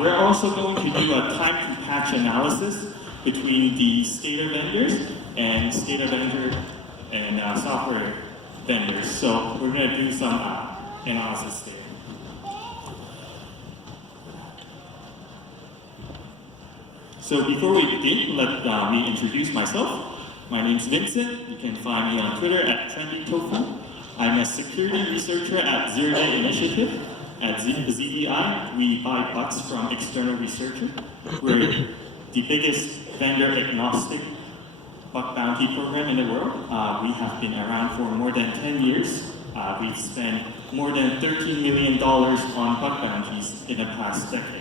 We're also going to do a time-to-patch analysis between the SCADA vendors and SCADA vendor and software vendors. So we're going to do some analysis there. So before we begin, let me introduce myself. My name's Vincent. You can find me on Twitter at TrendyTofu. I'm a security researcher at Zero Day Initiative. At ZDI, we buy bugs from external researchers. We're the biggest vendor-agnostic bug bounty program in the world. We have been around for more than 10 years. We've spent more than $13 million on bug bounties in the past decade.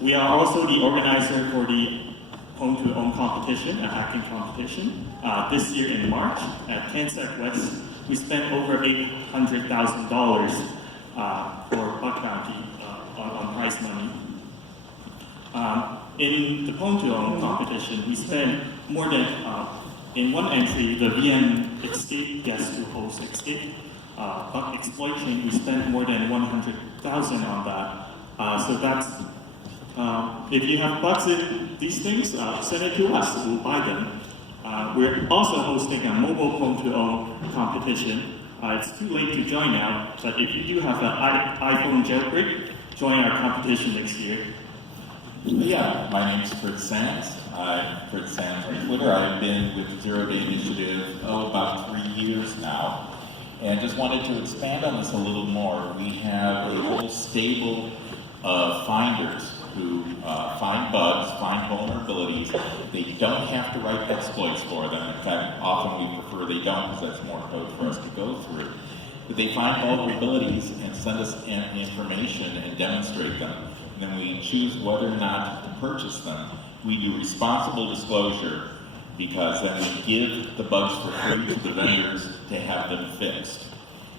We are also the organizer for the Home-to-Home competition, a hacking competition. This year in March at Kansas West, we spent over $800,000 for bug bounty on prize money. In the Home-to-Home competition, we spent more than, in one entry, the VM escape, guest to host escape, bug exploitation, we spent more than $100,000 on that. So that's, if you have bugs in these things, send it to us, we'll buy them. We're also hosting a mobile Home-to-Home competition. It's too late to join now, but if you do have an iPhone jailbreak, join our competition next year. Yeah, my name's Fritz. I'm Fritz on Twitter. I've been with the Zero Day Initiative, about 3 years now. And just wanted to expand on this a little more. We have a whole stable of finders who find bugs, find vulnerabilities. They don't have to write exploits for them. In fact, often we prefer they don't because that's more code for us to go through. But they find vulnerabilities and send us information and demonstrate them. And then we choose whether or not to purchase them. We do responsible disclosure because then we give the bugs for free to the vendors to have them fixed.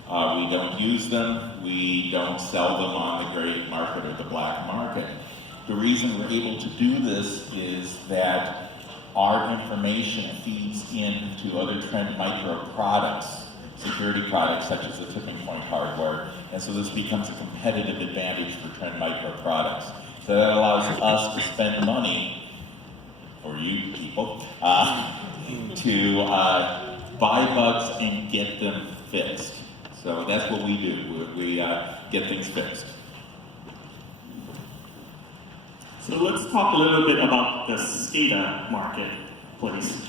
We don't use them. We don't sell them on the gray market or the black market. The reason we're able to do this is that our information feeds into other Trend Micro products, security products such as the tipping point hardware, and so this becomes a competitive advantage for Trend Micro products. So that allows us to spend money, or you people, to buy bugs and get them fixed. So that's what we do. We get things fixed. So let's talk a little bit about the SCADA marketplace.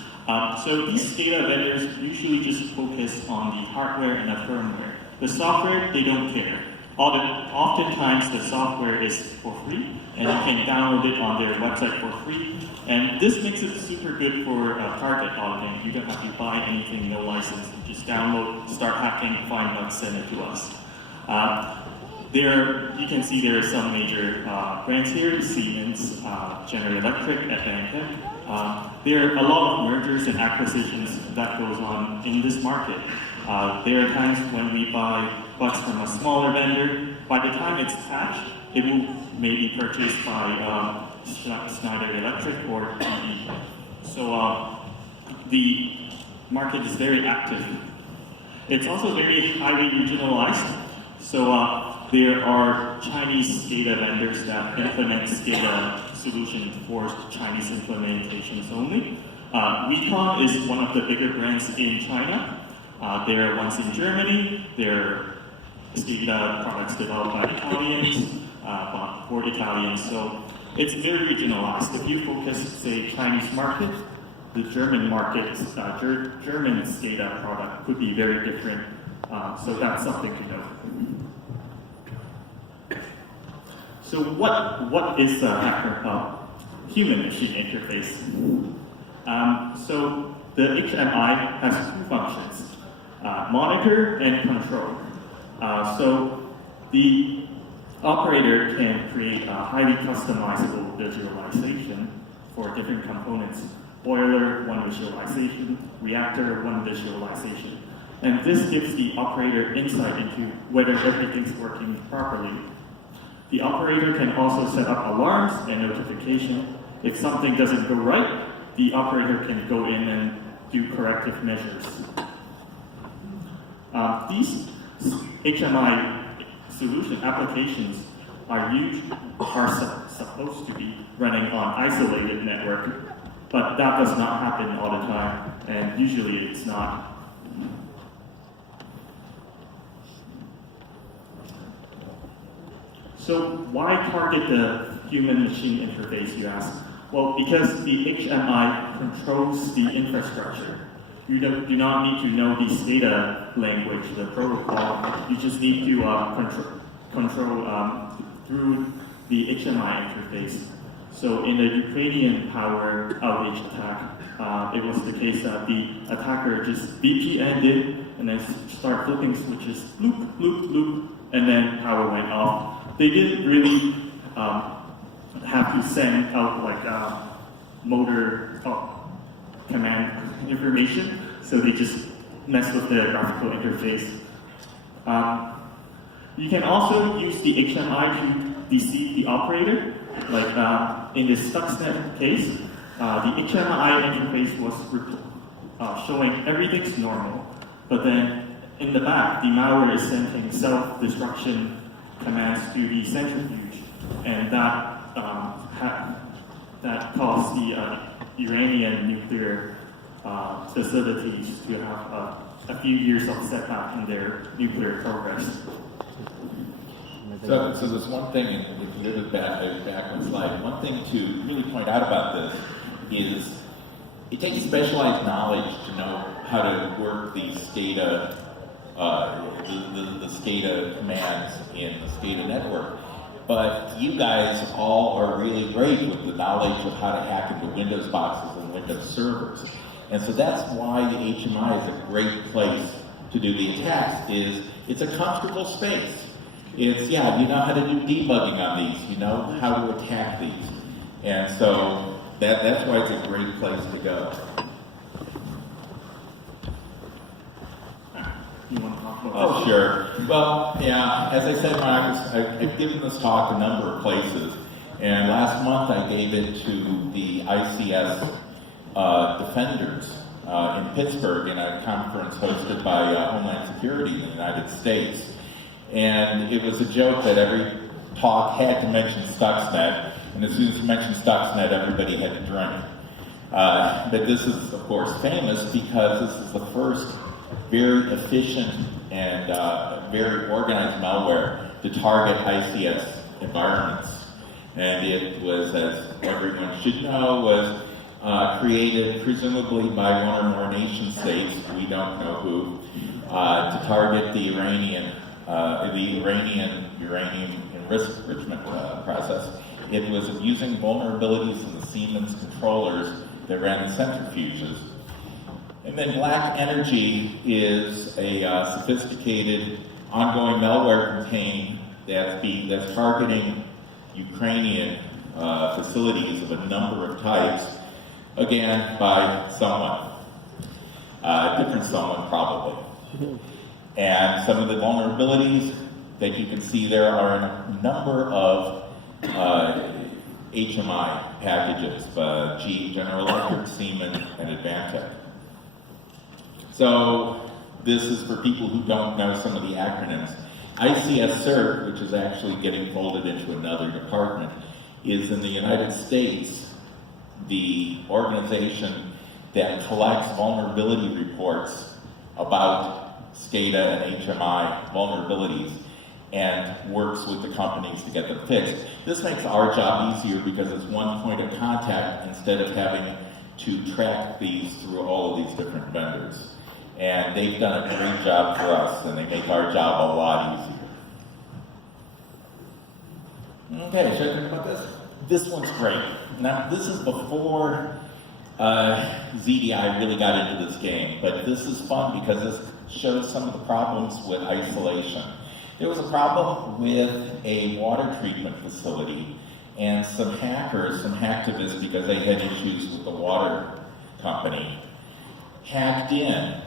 So these SCADA vendors usually just focus on the hardware and the firmware. The software, they don't care. Oftentimes the software is for free, and you can download it on their website for free. And this makes it super good for target auditing. You don't have to buy anything, no license. You just download, start hacking, find bugs, send it to us. You can see there are some major brands here, Siemens, General Electric, Advantech. There are a lot of mergers and acquisitions that goes on in this market. There are times when we buy bugs from a smaller vendor. By the time it's patched, it will maybe purchased by Schneider Electric or GE. So the market is very active. It's also very highly regionalized. So there are Chinese SCADA vendors that implement SCADA solutions for Chinese implementations only. Recon is one of the bigger brands in China. There are ones in Germany. There are SCADA products developed by Italians, for Italians. So it's very regionalized. If you focus, say, Chinese market, the German market, German SCADA product could be very different. So that's something to know. So what is a hacker human-machine interface? So the HMI has two functions, monitor and control. So the operator can create a highly customizable visualization for different components. Boiler, one visualization, reactor, one visualization. And this gives the operator insight into whether everything's working properly. The operator can also set up alarms and notification. If something doesn't go right, the operator can go in and do corrective measures. These HMI solution applications are supposed to be running on isolated network, but that does not happen all the time, and usually it's not. So why target the human-machine interface, you ask? Well, because the HMI controls the infrastructure. You do not need to know the SCADA language, the protocol. You just need to control through the HMI interface. So in the Ukrainian power outage attack, it was the case that the attacker just VPN'd it and then start flipping switches, loop, loop, loop, and then power went off. They didn't really have to send out like motor command information, so they just mess with the graphical interface. You can also use the HMI to deceive the operator. Like in the Stuxnet case, the HMI interface was showing everything's normal, but then in the back, the malware is sending self-destruction commands to the centrifuge, and that caused the Iranian nuclear facilities to have a few years of setback in their nuclear progress. So there's one thing, if you look back on the slide, one thing to really point out about this is it takes specialized knowledge to know how to work the SCADA, the SCADA commands in the SCADA network. But you guys all are really great with the knowledge of how to hack into Windows boxes and Windows servers. And so that's why the HMI is a great place to do the attacks, is it's a comfortable space. It's, yeah, you know how to do debugging on these, you know how to attack these. And so that's why it's a great place to go. You want to talk about Oh, sure. Well, yeah, as I said, I've given this talk a number of places. And last month I gave it to the ICS defenders in Pittsburgh in a conference hosted by Homeland Security in the United States. And it was a joke that every talk had to mention Stuxnet, and as soon as you mentioned Stuxnet, everybody had to drink. But this is, of course, famous because this is the first very efficient and very organized malware to target ICS environments. And it was, as everyone should know, was created presumably by one or more nation states, we don't know who, to target the Iranian uranium enrichment process. It was using vulnerabilities in the Siemens controllers that ran the centrifuges. And then Black Energy is a sophisticated ongoing malware campaign that's targeting Ukrainian facilities of a number of types, again, by someone. Different someone, probably. And some of the vulnerabilities that you can see there are in a number of HMI packages, GE, General Electric, Siemens, and Advantech. So this is for people who don't know some of the acronyms. ICS-CERT, which is actually getting folded into another department, is in the United States the organization that collects vulnerability reports about SCADA and HMI vulnerabilities and works with the companies to get them fixed. This makes our job easier because it's one point of contact instead of having to track these through all of these different vendors. And they've done a great job for us, and they make our job a lot easier. Okay, should I talk about this? This one's great. Now, this is before ZDI really got into this game, but this is fun because this shows some of the problems with isolation. There was a problem with a water treatment facility, and some hackers, some hacktivists, because they had issues with the water company, hacked in,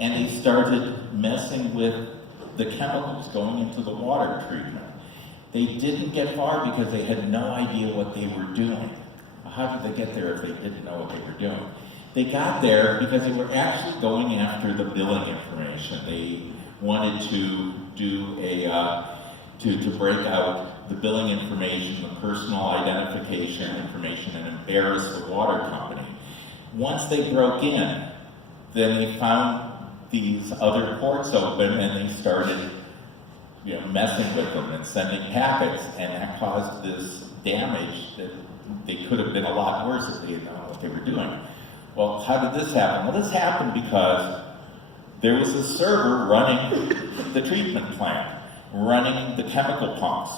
and they started messing with the chemicals going into the water treatment. They didn't get far because they had no idea what they were doing. How did they get there if they didn't know what they were doing? They got there because they were actually going after the billing information. They wanted to do to break out the billing information, the personal identification information, and embarrass the water company. Once they broke in, then they found these other ports open and they started messing with them and sending packets, and that caused this damage that they could have been a lot worse if they had known what they were doing. Well, how did this happen? Well, this happened because there was a server running the treatment plant, running the chemical pumps,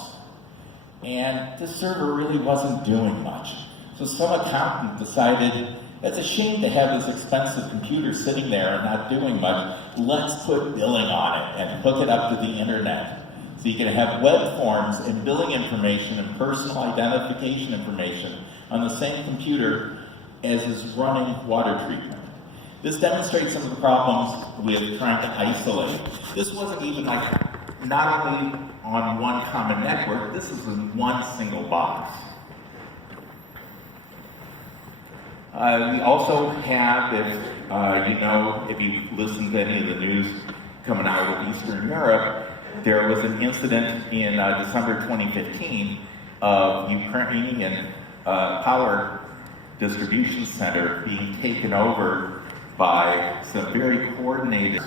and the server really wasn't doing much. So some accountant decided, it's a shame to have this expensive computer sitting there and not doing much. Let's put billing on it and hook it up to the internet. So you can have web forms and billing information and personal identification information on the same computer as is running water treatment. This demonstrates some of the problems with trying to isolate. This wasn't even not only on one common network, this is in one single box. We also have, if you listen to any of the news coming out of Eastern Europe, there was an incident in December 2015 of Ukrainian power distribution center being taken over by some very coordinated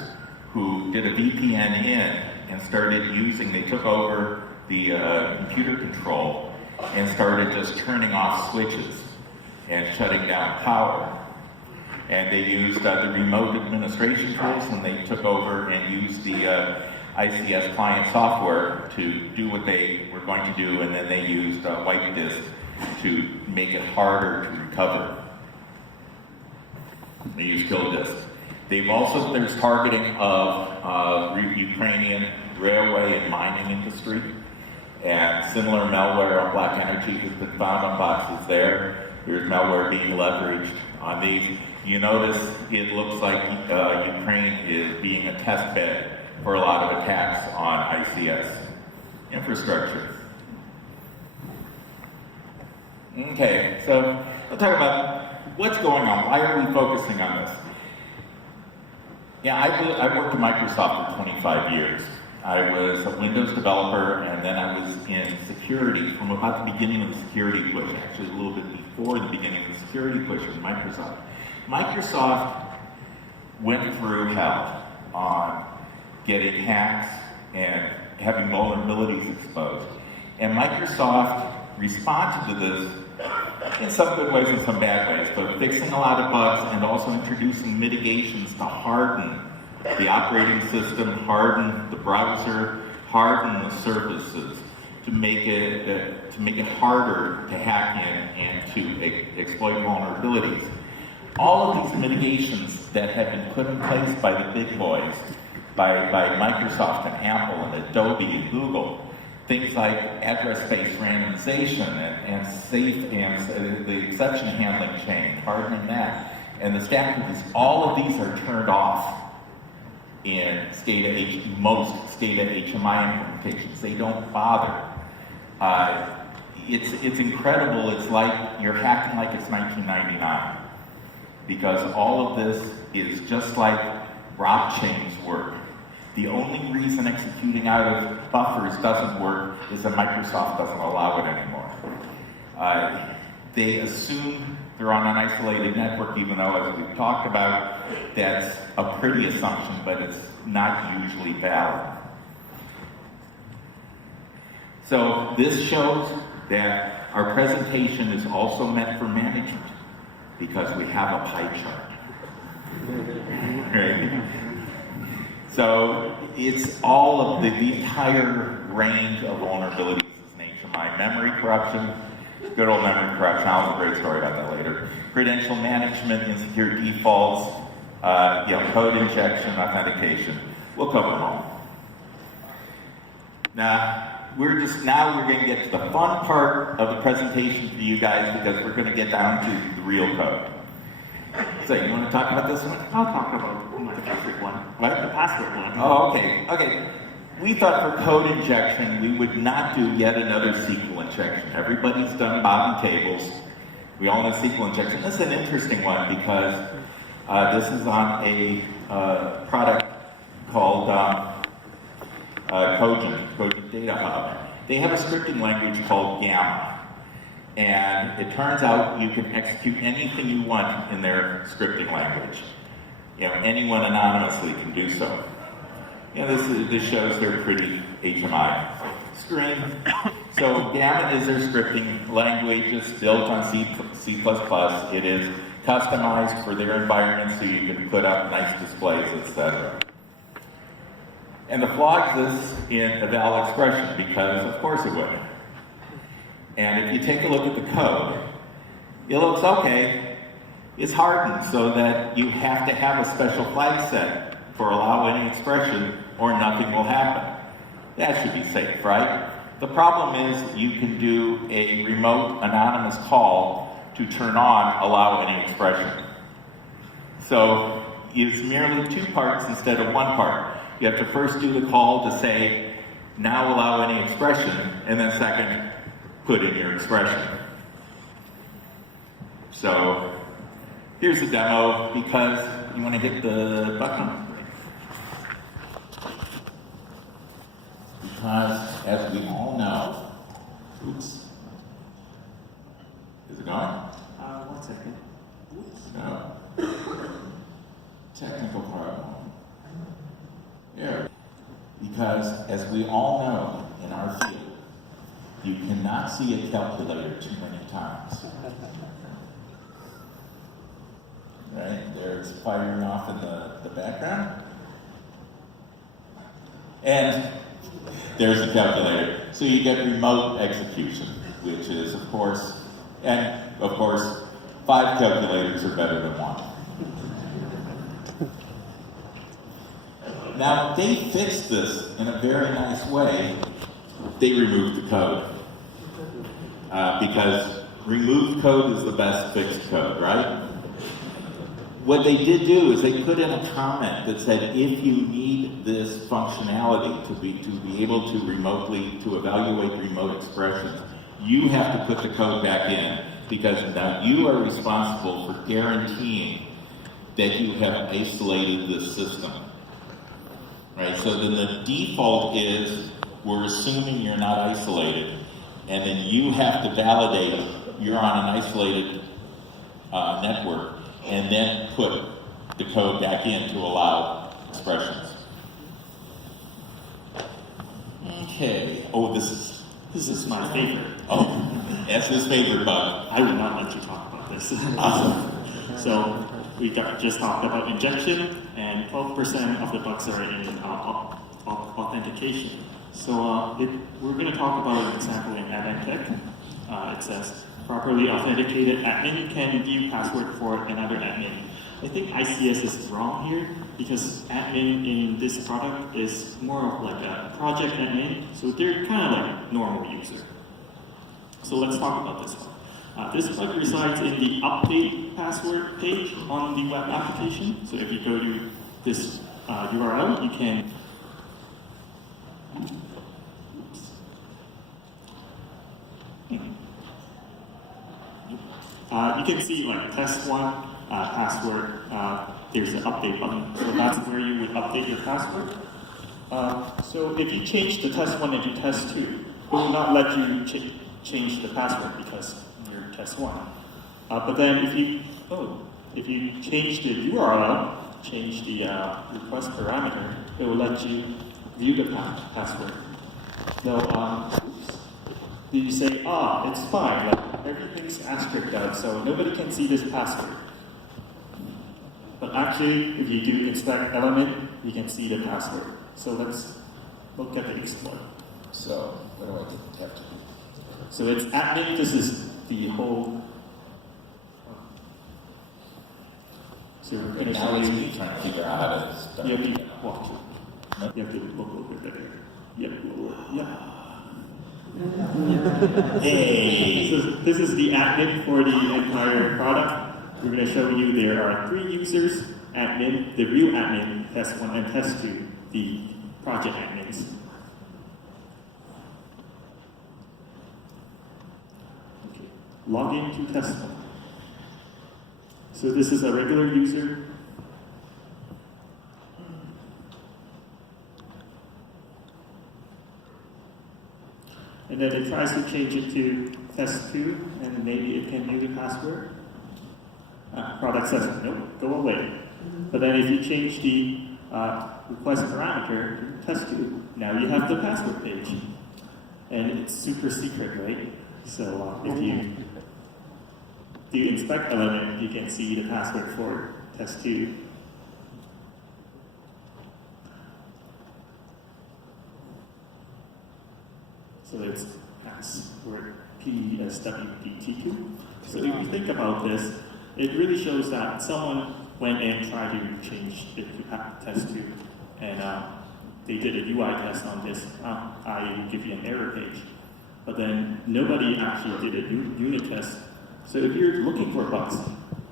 who did a VPN in and started using, they took over the computer control and started just turning off switches and shutting down power. And they used the remote administration tools, and they took over and used the ICS client software to do what they were going to do, and then they used white disk to make it harder to recover. They used kill disk. There's targeting of Ukrainian railway and mining industry, and similar malware on Black Energy has been found on boxes there. There's malware being leveraged on these. You notice it looks like Ukraine is being a test bed for a lot of attacks on ICS infrastructure. Okay, so we'll talk about what's going on. Why are we focusing on this? Yeah, I worked at Microsoft for 25 years. I was a Windows developer, and then I was in security from about the beginning of the security push, actually a little bit before the beginning of the security push with Microsoft. Microsoft went through hell on getting hacks and having vulnerabilities exposed. And Microsoft responded to this in some good ways and some bad ways, but fixing a lot of bugs and also introducing mitigations to harden the operating system, harden the browser, harden the services to make it harder to hack in and to exploit vulnerabilities. All of these mitigations that have been put in place by the big boys, by Microsoft and Apple and Adobe and Google, things like address-based randomization and safe and the exception handling chain, hardening that, and the stack cookies, all of these are turned off in most SCADA HMI implementations. They don't bother. It's incredible. It's like you're hacking like it's 1999, because all of this is just like rock chains work. The only reason executing out of buffers doesn't work is that Microsoft doesn't allow it anymore. They assume they're on an isolated network, even though, as we've talked about, that's a pretty assumption, but it's not usually valid. So this shows that our presentation is also meant for management, because we have a pie chart. Right? So it's all of the entire range of vulnerabilities in HMI. Memory corruption, good old memory corruption. I'll have a great story about that later. Credential management, insecure defaults, code injection, authentication. We'll cover them all. Now, we're going to get to the fun part of the presentation for you guys, because we're going to get down to the real code. So, you want to talk about this one? I'll talk about my favorite one. What? The password one. Oh, okay. We thought for code injection, we would not do yet another SQL injection. Everybody's done bottom tables. We all know SQL injection. This is an interesting one, because this is on a product called Cogent Data Hub. They have a scripting language called Gamma. And it turns out you can execute anything you want in their scripting language. Anyone anonymously can do so. This shows their pretty HMI screen. So Gamma is their scripting language. It's built on C++. It is customized for their environment so you can put up nice displays, etc. And the flaw exists in eval expression because of course it would. And if you take a look at the code, it looks okay. It's hardened so that you have to have a special flag set for allow any expression or nothing will happen. That should be safe, right? The problem is you can do a remote anonymous call to turn on allow any expression. So it's merely 2 parts instead of 1 part. You have to first do the call to say, now allow any expression, and then second, put in your expression. So here's the demo because you want to hit the button. Because as we all know, oops, is it going? 1 second. No. Technical problem. Here. Because as we all know in our field, you cannot see a calculator too many times. Right? There's firing off in the background. And there's the calculator. So you get remote execution, which is, of course, 5 calculators are better than 1. Now, they fixed this in a very nice way. They removed the code. Because removed code is the best fixed code, right? What they did do is they put in a comment that said, if you need this functionality to be able to evaluate remote expressions, you have to put the code back in, because now you are responsible for guaranteeing that you have isolated the system. Right? So then the default is, we're assuming you're not isolated, and then you have to validate you're on an isolated network, and then put the code back in to allow expressions. Okay. Oh, this is my favorite. Oh, that's his favorite bug. I will not let you talk about this. So we just talked about injection, and 12% of the bugs are in authentication. So we're going to talk about an example in admin. It says, properly authenticated admin can view password for another admin. I think ICS is wrong here, because admin in this product is more of like a project admin, so they're kind of like normal user. So let's talk about this one. This bug resides in the update password page on the web application. So if you go to this URL, you can you can see like test1 password. There's an update button, so that's where you would update your password. So if you change the test1 into test2, it will not let you change the password because you're test1. But then if you change the URL, change the request parameter, it will let you view the password. Now, you say, it's fine, like everything's asterisked out, so nobody can see this password. But actually, if you do inspect element, you can see the password. So let's look at the exploit. So, what do I have to do? So it's admin, this is the whole. So we're going to now it's me trying to figure out how to start. You have to walk it. You have to look over there. Yep. Hey! This is the admin for the entire product. We're going to show you there are 3 users, admin, the real admin, test1 and test2, the project admins. Okay. Log in to test1. So this is a regular user. and then it tries to change it to test 2, and maybe it can do the password. Product says, nope, go away. But then if you change the request parameter, test 2, now you have the password page. And it's super secret, right? So if you do inspect element, you can see the password for test 2. So it's password PSWDT2. So if you think about this, it really shows that someone went and tried to change it to test 2, and they did a UI test on this. I give you an error page, but then nobody actually did a unit test. So if you're looking for bugs,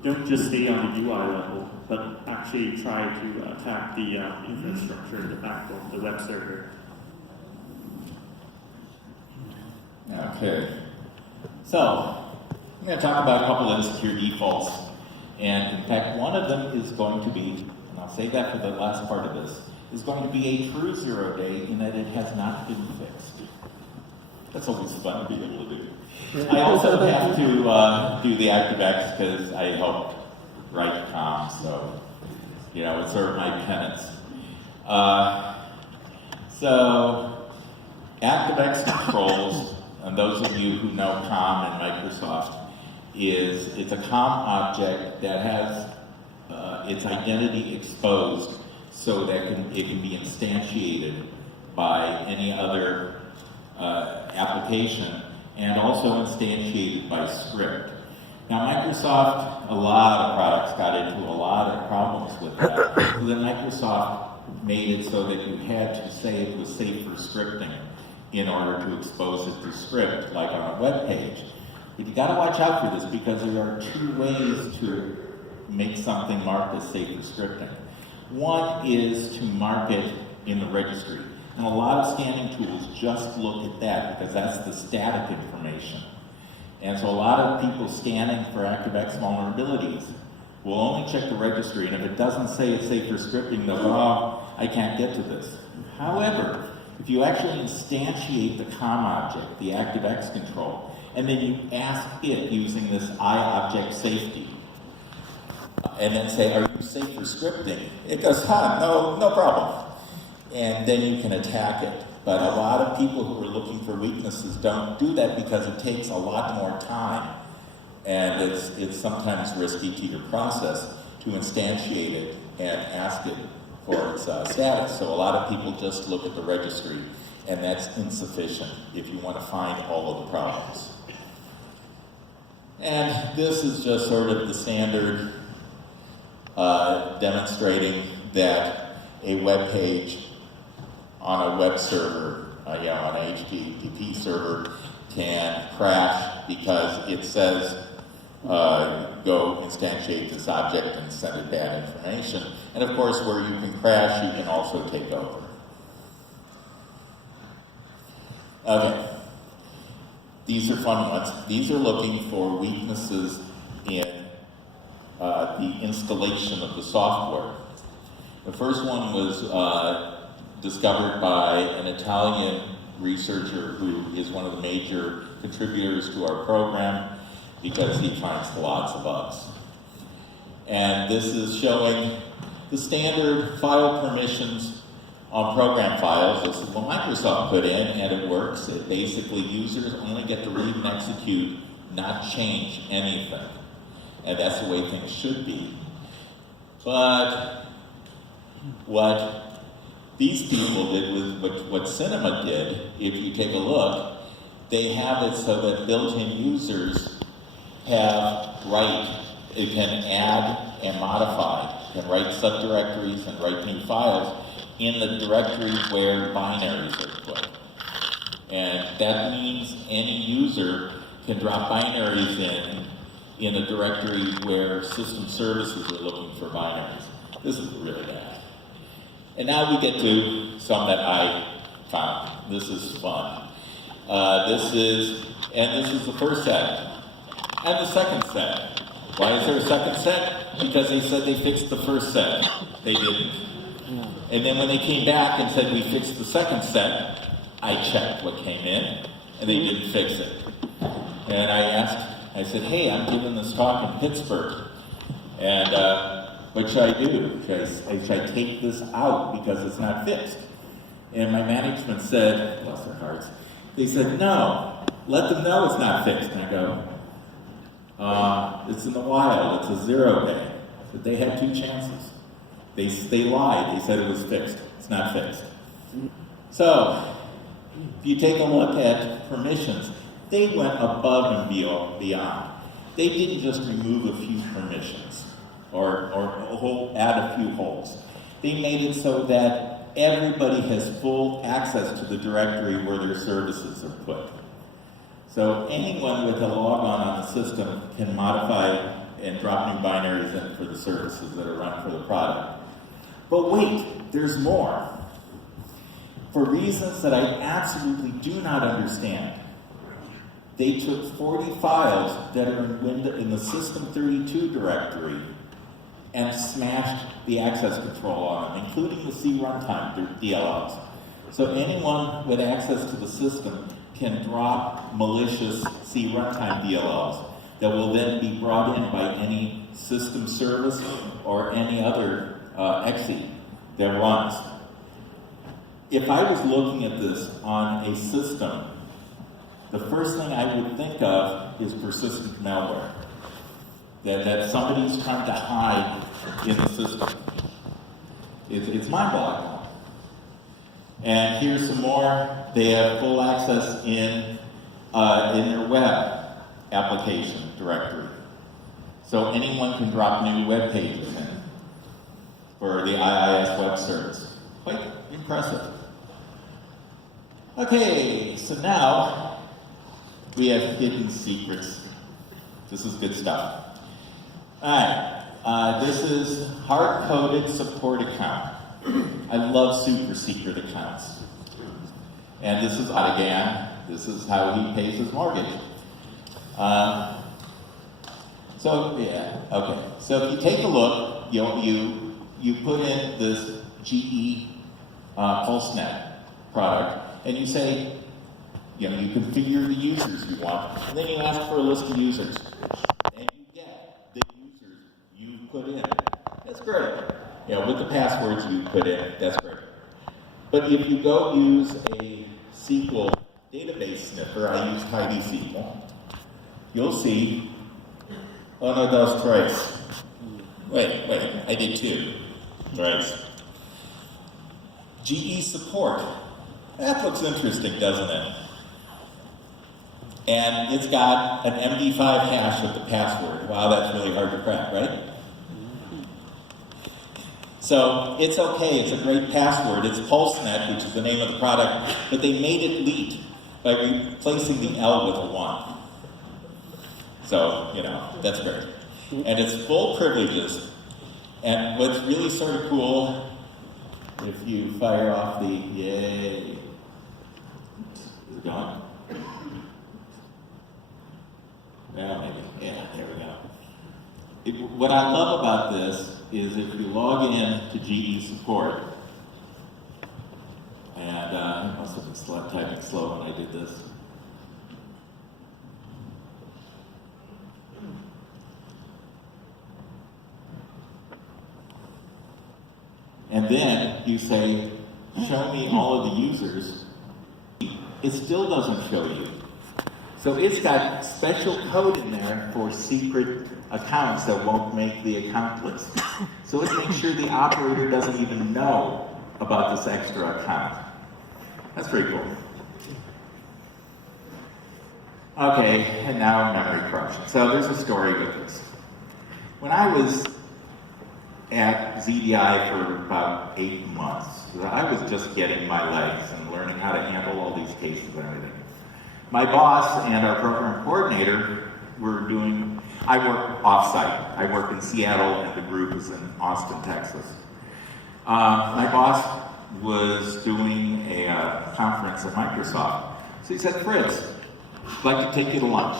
don't just stay on the UI level, but actually try to attack the infrastructure, the backbone, the web server. Okay, so I'm going to talk about a couple of insecure defaults, and in fact one of them is going to be, and I'll save that for the last part of this, is going to be a true 0 day in that it has not been fixed. That's always fun to be able to do. I also have to do the ActiveX because I helped write comms, so it's sort of my penance. So ActiveX controls, and those of you who know COM and Microsoft, it's a COM object that has its identity exposed so that it can be instantiated by any other application, and also instantiated by script. Now Microsoft, a lot of products got into a lot of problems with that. So then Microsoft made it so that you had to say it was safe for scripting in order to expose it to script, like on a web page. But you got to watch out for this because there are 2 ways to make something marked as safe for scripting. One is to mark it in the registry. And a lot of scanning tools just look at that because that's the static information. And so a lot of people scanning for ActiveX vulnerabilities will only check the registry, and if it doesn't say it's safe for scripting, they'll go, oh, I can't get to this. However, if you actually instantiate the COM object, the ActiveX control, and then you ask it using this iObject safety, and then say, are you safe for scripting? It goes, no problem. And then you can attack it. But a lot of people who are looking for weaknesses don't do that because it takes a lot more time. And it's sometimes risky to your process to instantiate it and ask it for its status. So a lot of people just look at the registry, and that's insufficient if you want to find all of the problems. And this is just sort of the standard demonstrating that a web page on a web server, on an HTTP server, can crash because it says, go instantiate this object and send it bad information. And of course, where you can crash, you can also take over. Okay. These are fun ones. These are looking for weaknesses in the installation of the software. The first one was discovered by an Italian researcher who is one of the major contributors to our program because he finds lots of bugs. And this is showing the standard file permissions on program files. This is what Microsoft put in, and it works. It basically, users only get to read and execute, not change anything. And that's the way things should be. But what these people did with what Cinema did, if you take a look, they have it so that built-in users it can add and modify, can write subdirectories and write new files in the directory where binaries are put. And that means any user can drop binaries in a directory where system services are looking for binaries. This is really bad. And now we get to some that I found. This is fun. This is the first set. And the second set. Why is there a second set? Because they said they fixed the first set. They didn't. And then when they came back and said we fixed the second set, I checked what came in. and they didn't fix it. And I said, hey, I'm giving this talk in Pittsburgh, and what should I do? Should I take this out because it's not fixed? And my management said, bless their hearts, they said, no, let them know it's not fixed. And I go, it's in the wild, it's a 0 day. But they had 2 chances. They lied, they said it was fixed. It's not fixed. So, if you take a look at permissions, they went above and beyond. They didn't just remove a few permissions or add a few holes. They made it so that everybody has full access to the directory where their services are put. So anyone with a logon on the system can modify and drop new binaries in for the services that are run for the product. But wait, there's more. For reasons that I absolutely do not understand, they took 40 files that are in the System32 directory and smashed the access control on them, including the C runtime DLLs. So anyone with access to the system can drop malicious C runtime DLLs that will then be brought in by any system service or any other exe that runs. If I was looking at this on a system, the first thing I would think of is persistent malware. That somebody's trying to hide in the system. It's mind-boggling. And here's some more. They have full access in their web application directory. So anyone can drop new web pages in for the IIS web service. Quite impressive. Okay, so now we have hidden secrets. This is good stuff. Alright, this is hard-coded support account. I love super secret accounts. And this is again, this is how he pays his mortgage. So if you take a look, you put in this GE PulseNet product, and you say, you configure the users you want, and then you ask for a list of users. And you get the users you put in. That's great. With the passwords you put in, that's great. But if you go use a SQL database sniffer, I use TidySQL, you'll see, uno, dos, tres. Wait, I did 2. Right. GE support. That looks interesting, doesn't it? And it's got an MD5 hash with the password. Wow, that's really hard to crack, right? So it's okay, it's a great password. It's PulseNet, which is the name of the product, but they made it leak by replacing the L with a 1. So, that's great. And it's full privileges. And what's really sort of cool, if you fire off the, yay. Is it gone? Well, maybe. Yeah, there we go. What I love about this is if you log in to GE support, and I must have been typing slow when I did this. And then you say, show me all of the users. It still doesn't show you. So it's got special code in there for secret accounts that won't make the account list. So it makes sure the operator doesn't even know about this extra account. That's pretty cool. Okay, and now memory corruption. So there's a story with this. When I was at ZDI for about 8 months, I was just getting my legs and learning how to handle all these cases and everything. My boss and our program coordinator were doing, I work off-site. I work in Seattle and the group is in Austin, Texas. My boss was doing a conference at Microsoft. So he said, Fritz, I'd like to take you to lunch.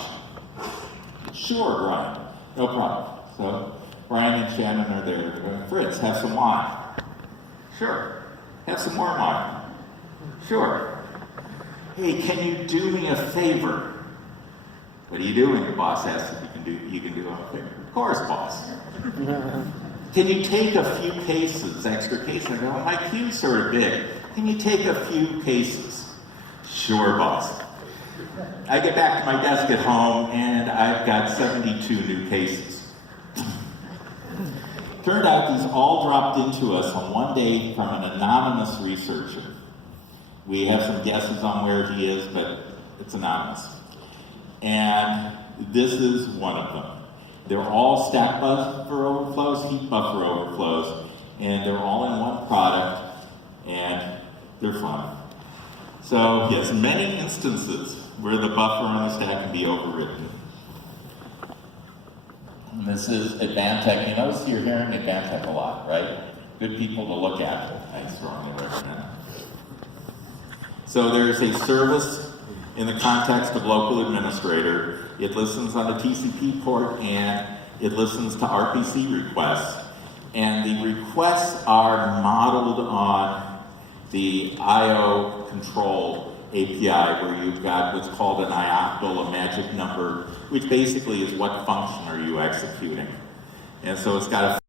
Sure, Brian, no problem. So Brian and Shannon are there. Going, Fritz, have some wine. Sure. Have some more wine. Sure. hey, can you do me a favor? What are you doing? The boss asks if you can do him a favor. Of course, boss. Can you take a few cases, extra cases? I go, well, my queue's sort of big. Can you take a few cases? Sure, boss. I get back to my desk at home and I've got 72 new cases. Turned out these all dropped into us on one day from an anonymous researcher. We have some guesses on where he is, but it's anonymous. And this is one of them. They're all stack buffer overflows, heap buffer overflows, and they're all in one product, and they're fun. So, yes, many instances where the buffer on the stack can be overridden. And this is Advantech. You notice you're hearing Advantech a lot, right? Good people to look at. Thanks for throwing it over now. So there's a service in the context of local administrator. It listens on the TCP port and it listens to RPC requests. And the requests are modeled on the IO control API, where you've got what's called an ioctal, a magic number, which basically is what function are you executing. And so it's got a